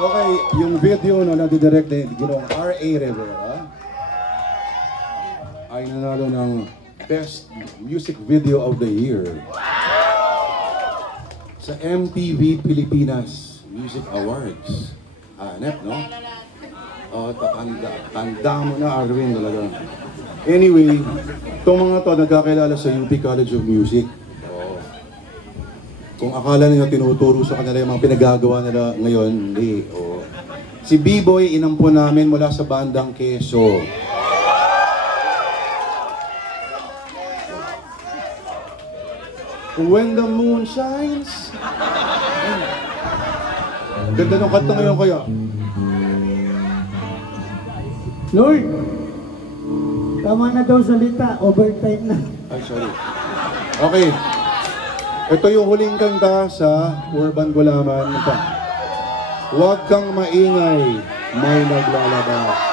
Okay, yung video na nadidirect na ginawang R.A. Rivera ay nanalo ng Best Music Video of the Year sa MTV Pilipinas Music Awards. Hanep, no? Tanda mo na, Arwin, talaga. Anyway, itong mga to nagkakilala sa UP College of Music. Kung akala nila tinuturo sa kanila yung mga pinagagawa nila ngayon, hindi. Si B-Boy, inampun namin mula sa bandang Quezon. When the moon shines. Ganda ng kanta ngayon kaya. Lord, tama na daw salita, overtime na. Ay, sorry. Okay. Ito yung huling kanta sa Urban Gulaman. Huwag kang maingay, may naglalabas.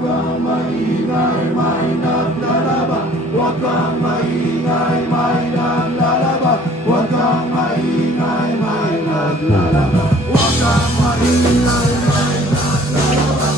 kang maingay, may naglalaba. Huwag kang maingay, may naglalaba. Huwag kang maingay, may naglalaba. Huwag kang maingay, may naglalaba.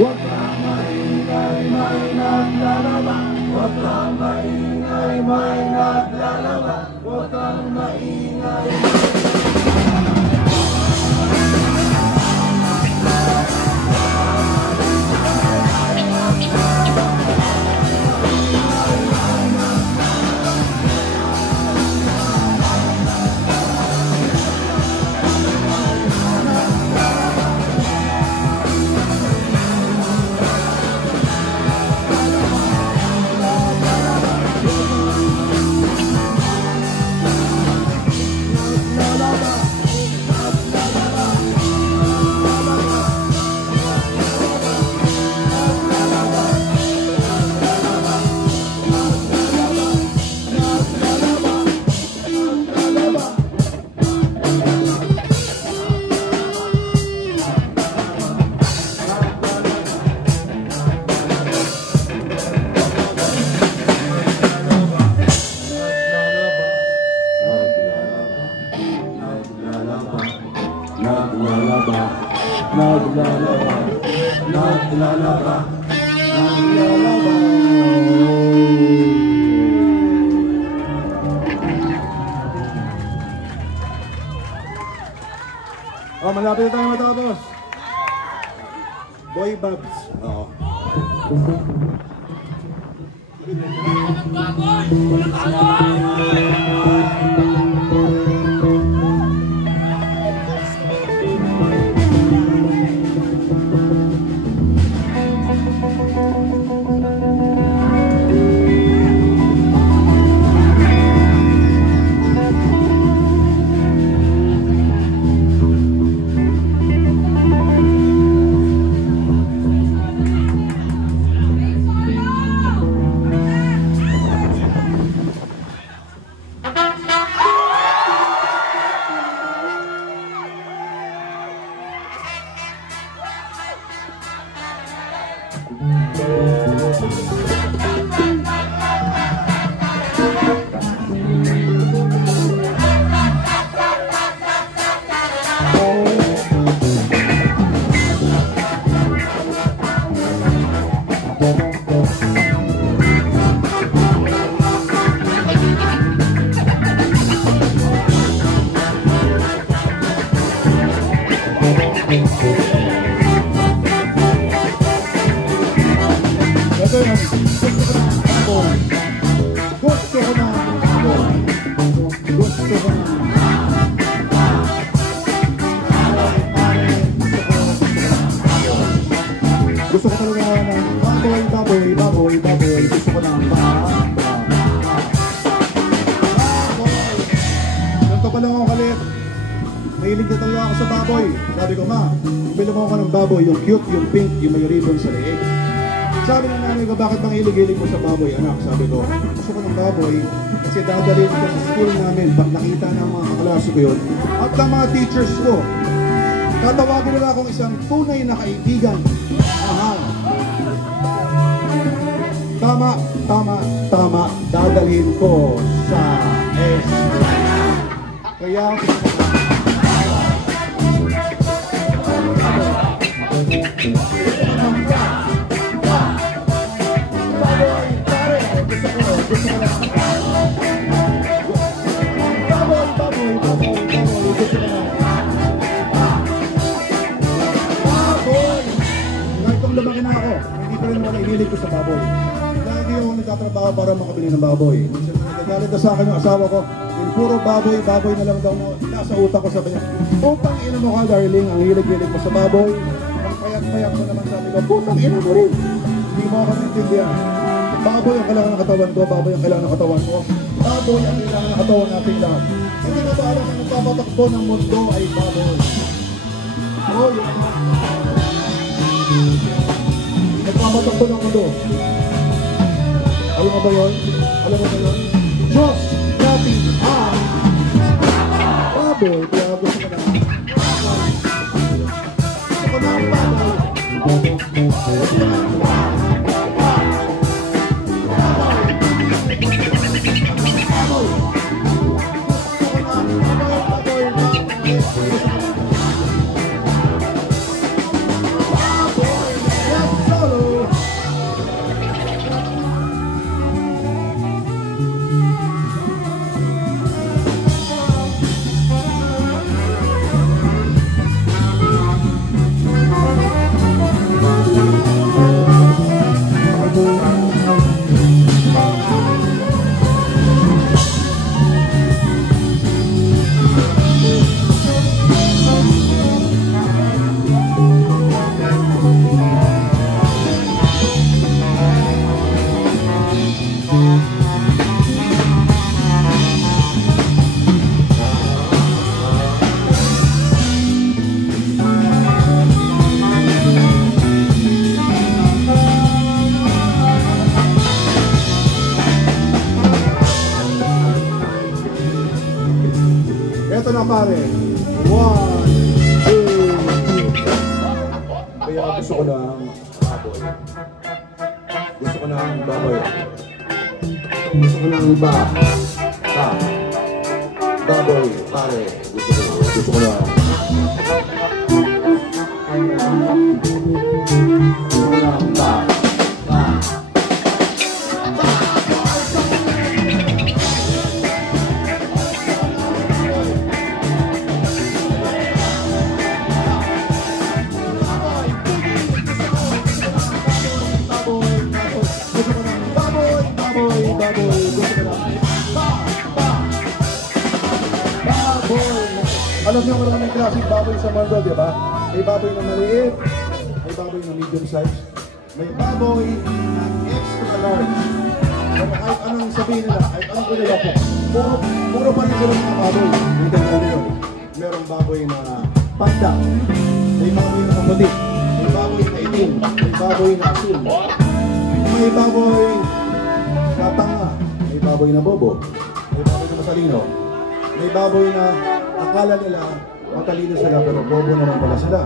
Huwag kang maingay, may naglalaba. Huwag kang maingay, may naglalaba. Huwag kang maingay. Oh, malapit na tayo matapos. Boy Babs. Oo. yan. Gusto ko ng baboy. Gusto ko ng gusto ko talaga ng baboy. Gusto ko ng baboy. Ganito pa lang ako kalit. Mahilig na talaga ako sa baboy. Sabi ko, ma, bili mo ako ng baboy. Yung cute, yung pink, yung may ribbon sa leeg. Sabi ng nanay ko, bakit bang hilig-hilig mo sa baboy, anak? Sabi ko, gusto ko ng baboy. Kasi dadalhin ko sa school namin. Pag nakita ng mga kaklase ko yun, at ng mga teachers ko, tatawagin nila akong isang tunay na kaibigan. Mahal. Tama. Dadalhin ko sa eskwela. Kaya, lumaki na ako, hindi pa rin naman nahihilig ko sa baboy. Lagi ako nagtatrabaho para makabili ng baboy. Minsan nagagalit na sa akin yung asawa ko, yung puro baboy na lang daw na nasa utak ko. Sabi niya, putang ina mo ka darling, ang hilig-hilig mo sa baboy. Ang payak-payak mo naman, sabi ko, putang ina mo rin. Hindi mo ako naintindihan. Baboy ang kailangan ng katawan ko, baboy ang kailangan ng katawan ko. Baboy ang kailangan ng katawan natin lahat. Hindi na ba alam na nagpapatakbo ng mundo ay baboy? Oo, yun naman. Nagpapatakbo ng mundo. Alam mo ba yun? Diyos natin ang baboy. Kaya gusto ko na. Gusto ko na ang baboy. Ito na pare. 1, 2, 3. Kaya gusto ko ng baboy. Gusto ko ng baboy. Gusto ko ng baboy, pare. Gusto ko ng alam niyo maraming klaseng baboy sa mundo, di ba? May baboy na maliit, may baboy na medium size, may baboy na extra large. So kahit anong sabihin nila, kahit anong nila po, puro pa rin sila mga baboy. Hindi ano yun. Merong baboy na panda, may baboy na kamuti, may baboy na itim, may baboy na asul, may baboy na tanga, may baboy na bobo, may baboy na matalino, may baboy na akala nila matalino sila pero bobo naman pala sila.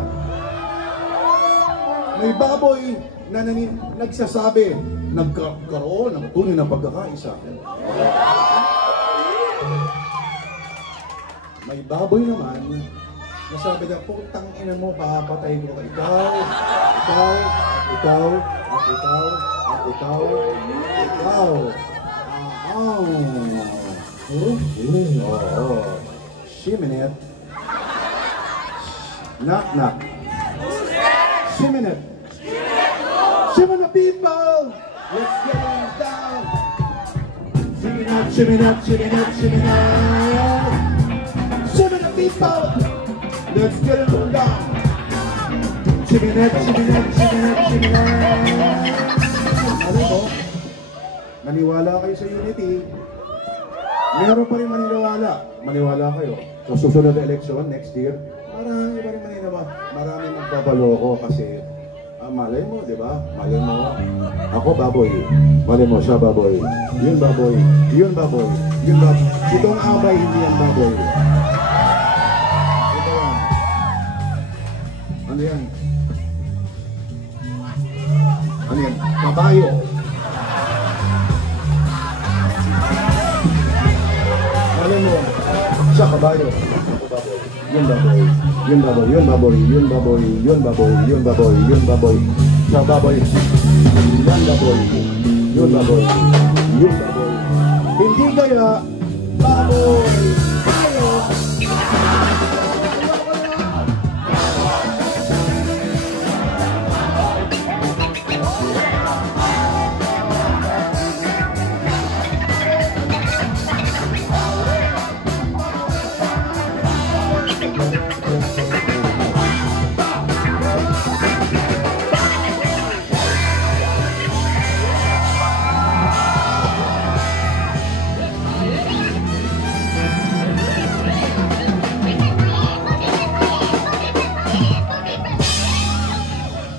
May baboy na nagsasabi, nagkaroon ng tunay na pagkakaisa. May baboy naman na sabi na, putang ina mo, papatayin ko ka. Ikaw, Shiminette. Knock knock. Shiminette. Shimana people! Let's get on down. Shimmy up, shimmy up, shimmy up, shimmy up. Shimmy the people. Let's get it on down. Shimmy up, shimmy up, shimmy up, shimmy up. Alam mo, maniwala kayo sa unity. Meron pa rin maniniwala. Maniwala kayo. Sa susunod na election next year, marami pa rin maniniwala. Marami magpapaloko kasi malay mo, di ba? Malay mo. Ako baboy. Malay mo, siya baboy. Yun baboy. Yun baboy. Yun baboy. Itong amay, hindi yan baboy. Ito yan. Ano yan? Ano yan? Kabayo. Malay mo, siya kabayo. Yun baboy, yun baboy, yun baboy, yun baboy, yun baboy, yun baboy, yun baboy, siya baboy, yan baboy, yun baboy, yun baboy. Hindi kaya baboy tayo.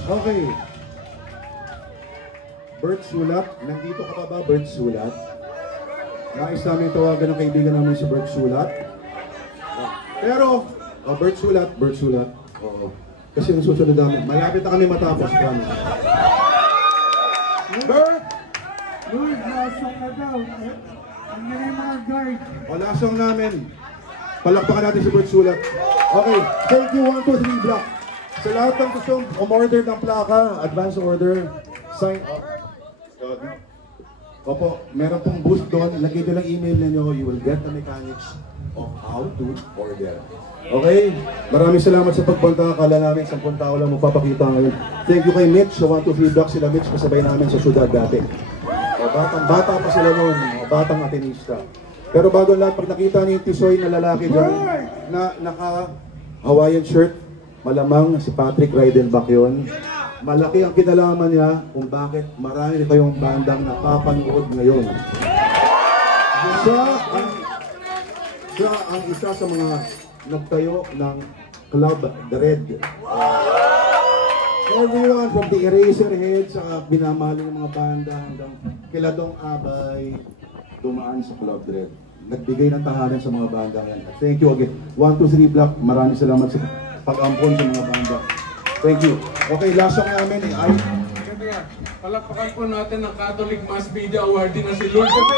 Okay. Bert Sulat, nandito ka pa ba, Bert Sulat? Nais namin tawagan ng kaibigan namin si Bert Sulat. Pero, Bert Sulat, oo. Kasi ang susunod namin, malapit na kami matapos, promise. Bert! Lord, lasang na daw. Ang mga mga guard. O, lasang namin. Palakpakan natin si Bert Sulat. Okay, thank you, 1, 2, 3 block. Sa lahat ng gustong umorder ng plaka, advance order, sign up. Opo, meron pong booth doon. Lagay doon ang email ninyo. You will get the mechanics of how to order. Okay? Maraming salamat sa pagpunta. Akala namin 10 tao lang magpapakita ngayon. Thank you kay Mitch. Sa 1, 2, 3 block sila Mitch. Kasabay namin sa syudad dati. Bata pa sila noon. Batang atenista. Pero bago lahat, pag nakita niyo yung tisoy na lalaki dyan, na naka Hawaiian shirt, malamang si Patrick Reidenbach yun. Malaki ang kinalaman niya kung bakit marami kayong bandang napapanood ngayon. Siya ang isa sa mga nagtayo ng Club The Red. Everyone from the Eraserhead sa binamahal ng mga banda hanggang Kiladong Abay dumaan sa Club The Red. Nagbigay ng tahanan sa mga banda yan. Thank you again. 1, 2, 3 block. Maraming salamat sa pag-ampon sa mga banda. Thank you. Okay, last song namin ay... Palakpakan po natin ang Catholic Mass Media Awardee na si Lord Pepe.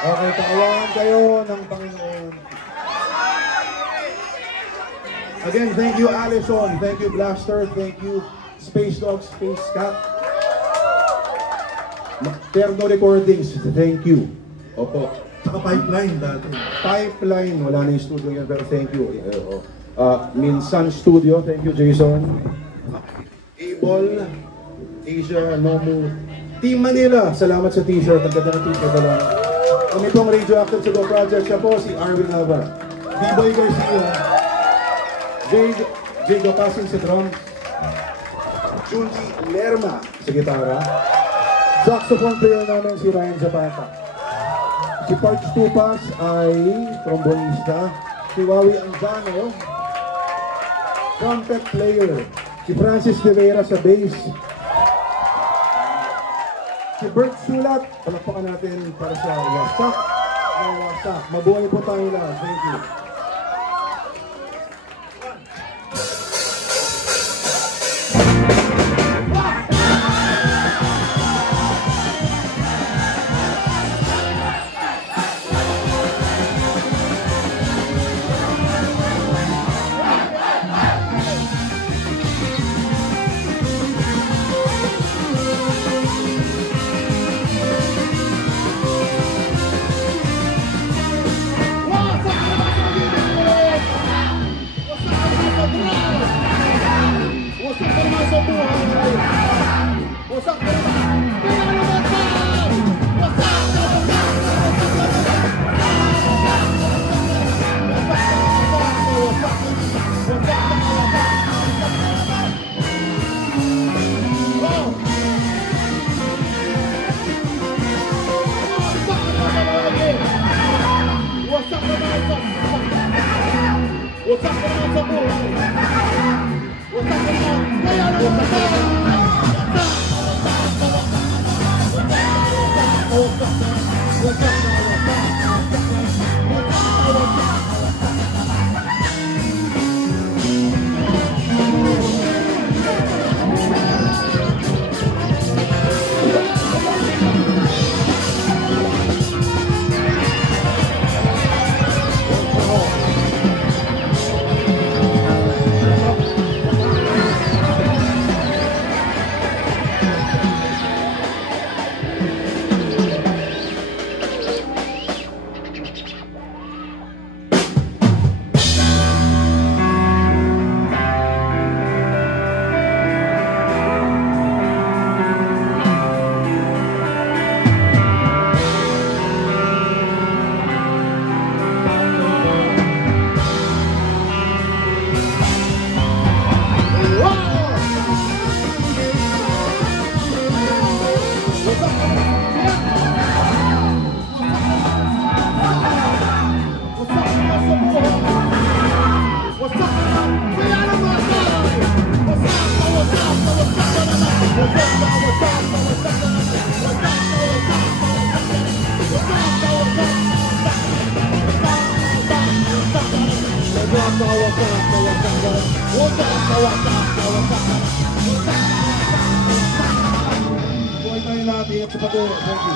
Okay, tawagan kayo ng Panginoon. Again, thank you Allison, thank you Blaster, thank you Space Dog, Space Cat. Terno Recordings, thank you. Opo. Saka Pipeline dati. Pipeline, wala na yung studio yan, pero thank you. Minsan Studio, thank you Jason. Able, Asia, Nomu. Team Manila, salamat sa t-shirt. Ang ganda ng t-shirt na lang. Kami pong Radioactive to Go Project. Siya po si Arvin Alva. B-Boy Garcia. Jay Gopasing sa drum. Julie Lerma sa gitara. Saxophone player namin si Ryan Zapata. Si Parks Tupas ay trombonista. Si Wawi Anzano, trumpet player. Si Francis De Vera sa bass. Si Bert Sulat, palakpakan natin para sa Wasak. Wasak. Mabuhay po tayo lang. Thank you. Buhay tayo lahat, ingat sa patuloy. Thank you.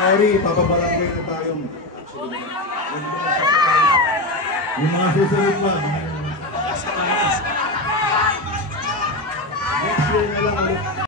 Sorry, papabarangay na tayo. Yung mga susunod pa. Next year na lang ulit.